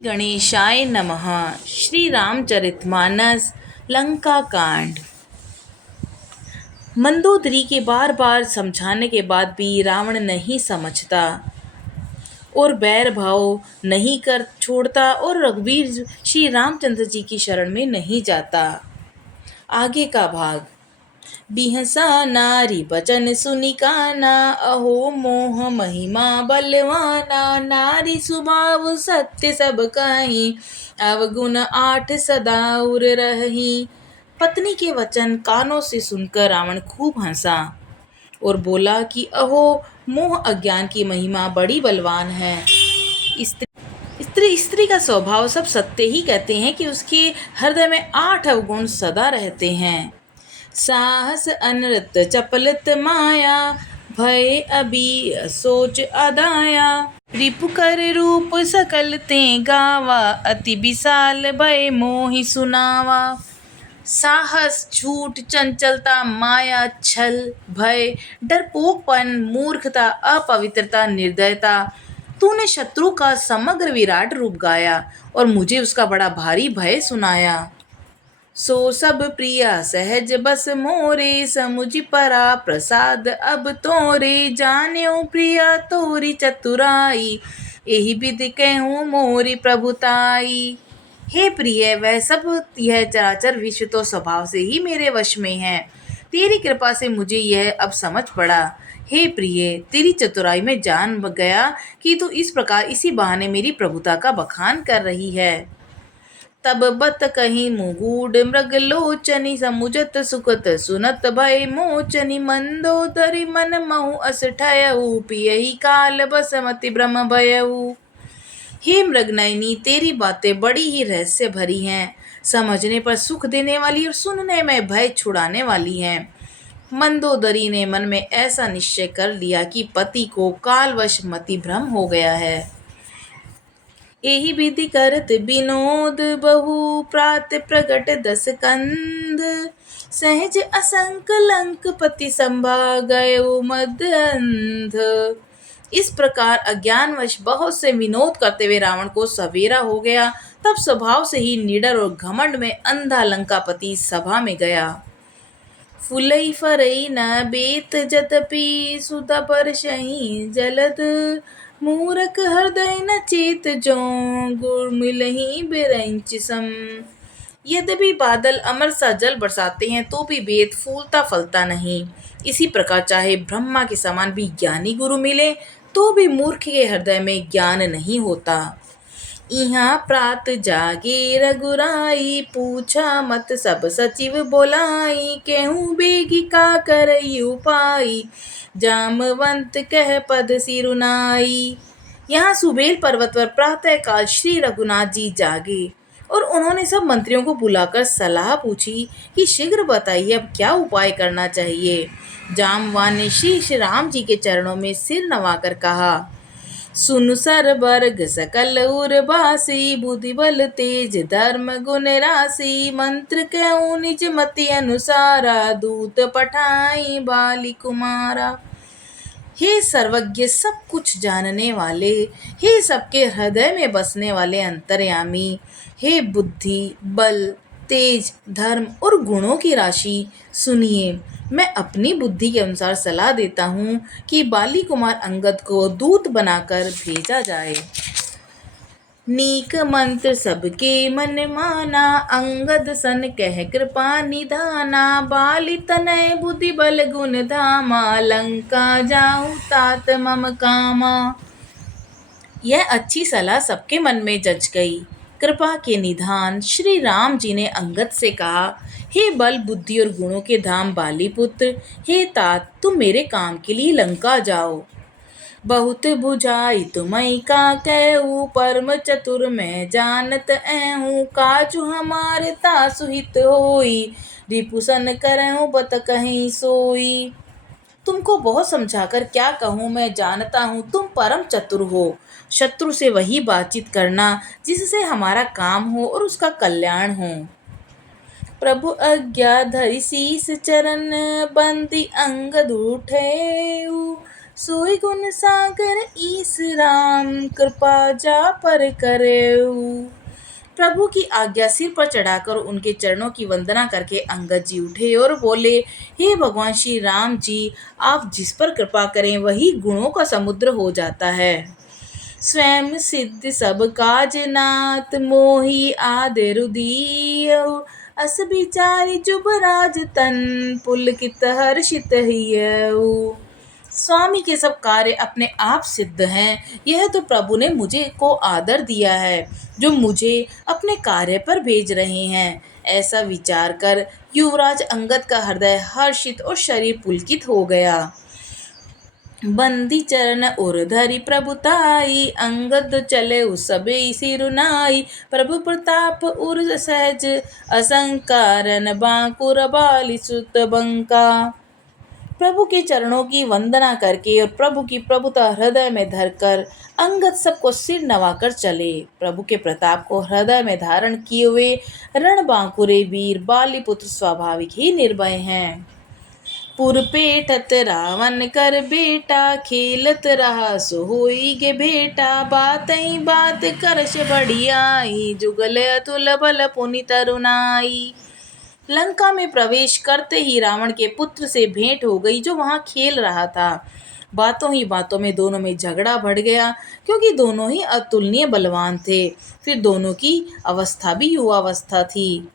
गणेशाय नमः। श्री रामचरितमानस लंका कांड। मंदोदरी के बार बार समझाने के बाद भी रावण नहीं समझता और बैर भाव नहीं कर छोड़ता और रघुवीर श्री रामचंद्र जी की शरण में नहीं जाता। आगे का भाग। बिहसा नारी बचन सुनिकाना, अहो मोह महिमा बलवाना। नारी स्वभाव सत्य सब कहीं, अवगुण आठ सदा उर रही। पत्नी के वचन कानों से सुनकर रावण खूब हंसा और बोला कि अहो मोह अज्ञान की महिमा बड़ी बलवान है। स्त्री स्त्री का स्वभाव सब सत्य ही कहते हैं कि उसके हृदय में 8 अवगुण सदा रहते हैं। साहस अनृत चपलत माया, भय अभी सोच अदाया। रिपु कर रूप सकल ते गावा, अति विशाल भय मोहि सुनावा। साहस, झूठ, चंचलता, माया, छल, भय, डरपोकपन, मूर्खता, अपवित्रता, निर्दयता। तूने शत्रु का समग्र विराट रूप गाया और मुझे उसका बड़ा भारी भय सुनाया। सो सब प्रिया सहज बस मोरे, समुझ परा प्रसाद अब तोरे। जान्यो प्रिया तोरी चतुराई, यही विधि कहूँ मोरी प्रभुताई। हे प्रिय, वह सब यह चराचर विश्व तो स्वभाव से ही मेरे वश में है। तेरी कृपा से मुझे यह अब समझ पड़ा। हे प्रिय, तेरी चतुराई में जान गया कि तू इस प्रकार इसी बहाने मेरी प्रभुता का बखान कर रही है। तब बत कहीं मुगूढ़ मृग लोचनी, समुझत सुखत सुनत भय मोचनी। मंदोदरी मन महु अस ठयऊ, पियहि काल बसमति भ्रम भयऊ। हे मृगनयनी, तेरी बातें बड़ी ही रहस्य भरी हैं, समझने पर सुख देने वाली और सुनने में भय छुड़ाने वाली हैं। मंदोदरी ने मन में ऐसा निश्चय कर लिया कि पति को कालवश मति भ्रम हो गया है। एहि विधि करत विनोद, बहु प्रात प्रगट 10 कंद। सहज असंक लंक पति संभागयो मद अंध। इस प्रकार अज्ञानवश बहुत से विनोद करते हुए रावण को सवेरा हो गया। तब स्वभाव से ही निडर और घमंड में अंधा लंकापति सभा में गया। फुलई फरई न बेत जतपि, सुधा बरसहि जलद। मूरख हृदय न चेत जों, गुर मिलहि बिरंच सम। यद्यपि बादल अमर सा जल बरसाते हैं तो भी वेद फूलता फलता नहीं। इसी प्रकार चाहे ब्रह्मा के समान भी ज्ञानी गुरु मिले तो भी मूर्ख के हृदय में ज्ञान नहीं होता। इहाँ प्रात जागे रघुराई, पूछा मत सब सचिव बोलाई। केहूँ बेगी का करई उपाई, जामवंत कह पद सिरुनाई। यहाँ सुबेल पर्वत पर प्रातः काल श्री रघुनाथ जी जागे और उन्होंने सब मंत्रियों को बुलाकर सलाह पूछी कि शीघ्र बताइए अब क्या उपाय करना चाहिए। जामवान ने श्री राम जी के चरणों में सिर नवाकर कहा, सुन सर वर्ग सकल उर्वासी, बुद्धि बल तेज धर्म गुण राशि। मंत्र कहूँ निज मति अनुसारा, दूत पठाई बाली कुमारा। हे सर्वज्ञ, सब कुछ जानने वाले, हे सबके हृदय में बसने वाले अंतर्यामी, हे बुद्धि बल तेज धर्म और गुणों की राशि, सुनिए। मैं अपनी बुद्धि के अनुसार सलाह देता हूँ कि बाली कुमार अंगद को दूत बनाकर भेजा जाए। नीक मंत्र सबके मन माना, अंगद सन कह कृपा निधाना। बाली तनय बुद्धि बल गुण धामा, लंका जाऊं तात मम कामा। यह अच्छी सलाह सबके मन में जच गई। कृपा के निधान श्री राम जी ने अंगद से कहा, हे बल बुद्धि और गुणों के धाम बाली पुत्र, हे तात, तुम मेरे काम के लिए लंका जाओ। बहुत बुझाई तुमई का कहूँ, परम चतुर मैं जानत ऐहूँ। काजु हमारे तासु हित होई, रिपुसन करहूँ बत कहीं सोई। तुमको बहुत समझाकर क्या कहूँ, मैं जानता हूँ तुम परम चतुर हो। शत्रु से वही बातचीत करना जिससे हमारा काम हो और उसका कल्याण हो। प्रभु आज्ञा धरि शीस चरण, बंदी अंगद उठेऊ। सोई गुण सागर ईस राम, कृपा जा पर करेऊ। प्रभु की आज्ञा सिर पर चढ़ाकर उनके चरणों की वंदना करके अंगद जी उठे और बोले, हे भगवान श्री राम जी, आप जिस पर कृपा करें वही गुणों का समुद्र हो जाता है। स्वयं सिद्ध सब काज नाथ, मोहि आदर दीयऊ। अस बिचारी जुबराज तन, पुलकित हर्षित हियऊ। स्वामी के सब कार्य अपने आप सिद्ध हैं। यह तो प्रभु ने मुझे को आदर दिया है, जो मुझे अपने कार्य पर भेज रहे हैं। ऐसा विचार कर युवराज अंगद का हृदय हर्षित और शरीर पुलकित हो गया। बंदी चरण उर धरि प्रभुताई, अंगद चले उस सबे सिरुनाई। प्रभु प्रताप उर सहज, असंकारन बांकुर बाली सुत बंका। प्रभु के चरणों की वंदना करके और प्रभु की प्रभुता हृदय में धरकर अंगद सबको सिर नवाकर चले। प्रभु के प्रताप को हृदय में धारण किए हुए रणबांकुरे वीर बालीपुत्र स्वाभाविक ही निर्भय हैं। पुरपेटत रावण कर बेटा, खेलत रहा सो होई गे भेटा। बातई बात करश बढ़ियाई, जुगल अतुल बल पुनि तरुनाई। लंका में प्रवेश करते ही रावण के पुत्र से भेंट हो गई, जो वहां खेल रहा था। बातों ही बातों में दोनों में झगड़ा बढ़ गया, क्योंकि दोनों ही अतुलनीय बलवान थे। फिर दोनों की अवस्था भी युवावस्था थी।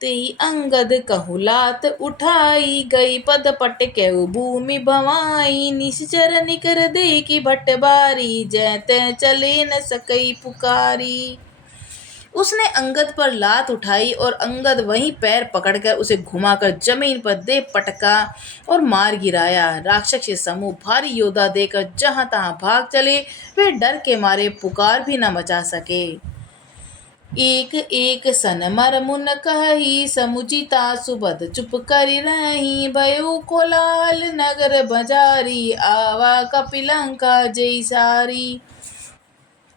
तेई अंगद कहूलात उठाई, गई पद पट केहू भूमि भवाई। निश्चर निकर दे की भट्ट बारी, जय तय चले न सकई पुकारी। उसने अंगद पर लात उठाई और अंगद वहीं पैर पकड़कर उसे घुमाकर जमीन पर दे पटका और मार गिराया। राक्षस समूह भारी योद्धा देकर जहां तहां भाग चले, वे डर के मारे पुकार भी न मचा सके। एक एक सन मर मुन कही, समुचिता सुबद चुप करि रही। भयो कोलाहल नगर बजारी, आवा कपिलंका जय सारी।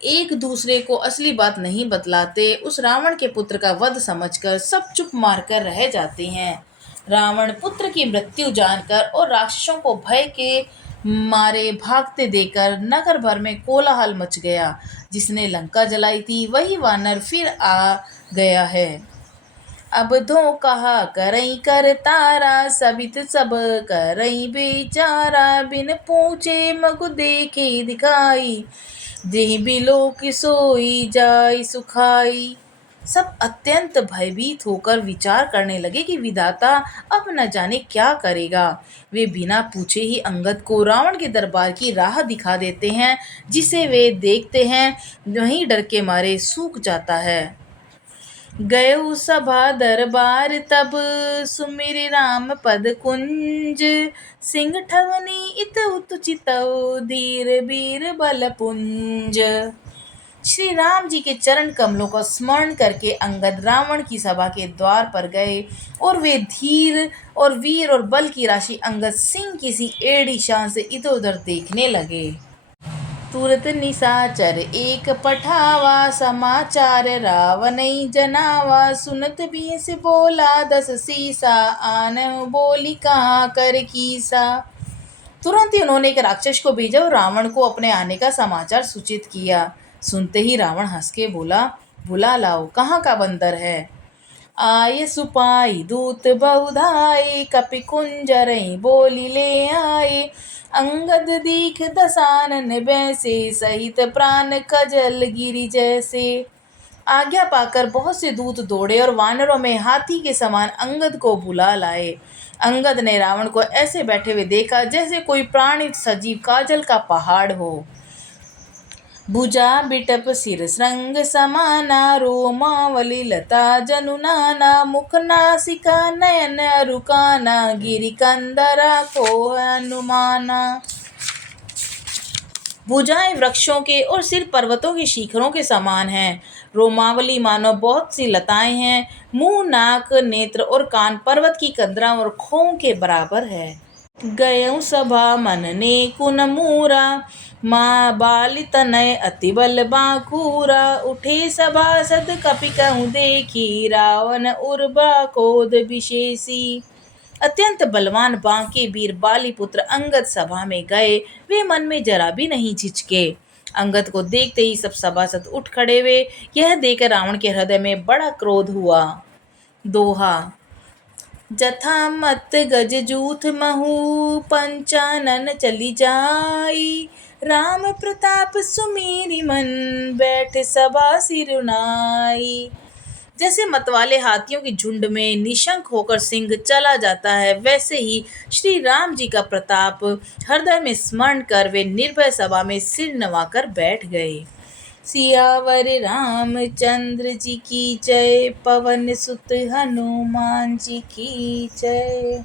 एक दूसरे को असली बात नहीं बतलाते, उस रावण के पुत्र का वध समझकर सब चुप मारकर रह जाते हैं। रावण पुत्र की मृत्यु जानकर और राक्षसों को भय के मारे भागते देखकर नगर भर में कोलाहल मच गया। जिसने लंका जलाई थी वही वानर फिर आ गया है। अब धो कहा करई कर तारा, सबित सब करई बेचारा। बिन पूछे मगु देखे दिखाई, जेहि बिलोक सोई जाय सुखाई। सब अत्यंत भयभीत होकर विचार करने लगे कि विधाता अब न जाने क्या करेगा। वे बिना पूछे ही अंगद को रावण के दरबार की राह दिखा देते हैं। जिसे वे देखते हैं वहीं डर के मारे सूख जाता है। गयो सभा दरबार तब, सुमिर राम पद कुंज। सिंह ठवनी इत उत चितऊ, धीर बीर बल पुंज। श्री राम जी के चरण कमलों का स्मरण करके अंगद रावण की सभा के द्वार पर गए और वे धीर और वीर और बल की राशि अंगद सिंह किसी एड़ी शान से इधर उधर देखने लगे। तुरत निशाचर एक पठावा, समाचार रावणई जनावा। सुनत बीस बोला दस सीसा, आनहु बोली कहाँ कर कीसा। तुरंत ही उन्होंने एक राक्षस को भेजा और रावण को अपने आने का समाचार सूचित किया। सुनते ही रावण हंस के बोला, बुला लाओ, कहाँ का बंदर है। आय सुपाई दूत बहुधाई, कपि कुंजरई बोली ले आए। अंगद दीख दसानन बैसे, सहित प्राण कजल गिरि जैसे। आज्ञा पाकर बहुत से दूत दौड़े और वानरों में हाथी के समान अंगद को बुला लाए। अंगद ने रावण को ऐसे बैठे हुए देखा जैसे कोई प्राणी सजीव काजल का पहाड़ हो। भुजा बिटप सिर श्रृंग समाना, रोमावली लता जनुनाना। मुख नासिका नयन रुकाना, गिरि कंदरा को अनुमाना। भुजाएं वृक्षों के और सिर पर्वतों के शिखरों के समान हैं। रोमावली मानो बहुत सी लताएं हैं। मुंह, नाक, नेत्र और कान पर्वत की कंदरा और खों के बराबर है। गयऊ सभा मन ने कुन मूरा, माँ बाली तनय अति बल बांकुरा। उठे सभासद कपि कहूँ देखी, रावण उर्बा क्रोध विशेषी। अत्यंत बलवान बांके वीर बालीपुत्र अंगद सभा में गए। वे मन में जरा भी नहीं झिझके। अंगद को देखते ही सब सभासद उठ खड़े हुए। यह देखकर रावण के हृदय में बड़ा क्रोध हुआ। दोहा। जथा मत गज जूथ महु पंचानन चली जाई। राम प्रताप सुमीरि मन बैठ सभा सिरुनाई। जैसे मतवाले हाथियों की झुंड में निशंक होकर सिंह चला जाता है, वैसे ही श्री राम जी का प्रताप हृदय में स्मरण कर वे निर्भय सभा में सिर नवाकर बैठ गए। सियावर रामचंद्र जी की जय। पवन सुत हनुमान जी की जय।